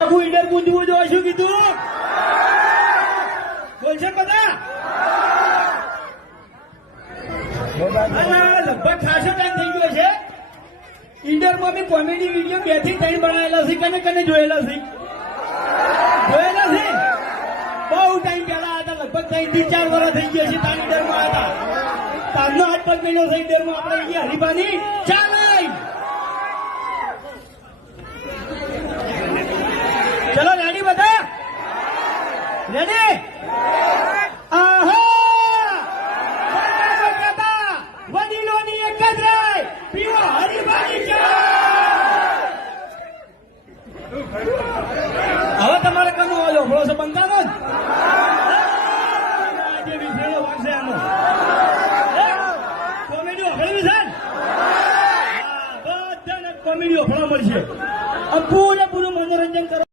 ઈડર ગુંજવું જો શું કીધું બોલશે બધા લગભગ ખાસો ટાઈમ થઈ ગયો છે. ઈડરમાં બી કોમેડી વિડીયો 2 થી 3 બનાવેલા છે. કને જોયેલા છે? બહુ ટાઈમ પહેલા હતા, લગભગ 3 થી 4 વર્ષ થઈ ગયા છે. તાર ઈડરમાં હતા, તારનો 8-5 મહિનો થઈ ઈડરમાં આપણે અહીંયા હરીફાની ચાલે. ચલો રેડી બધા, રેડી? વડીલોની એક જ રાય, પીવો હરીફાની ચા. હવે તમારે કનો આવ્યો ભળો છો બંકાનો જ આજે વિફેરો વાગશે આનો કોમેડીઓ ભળવી છે ને બધાને કોમેડીઓ ભળવા મળશે. પૂરેપૂરું મનોરંજન કરો.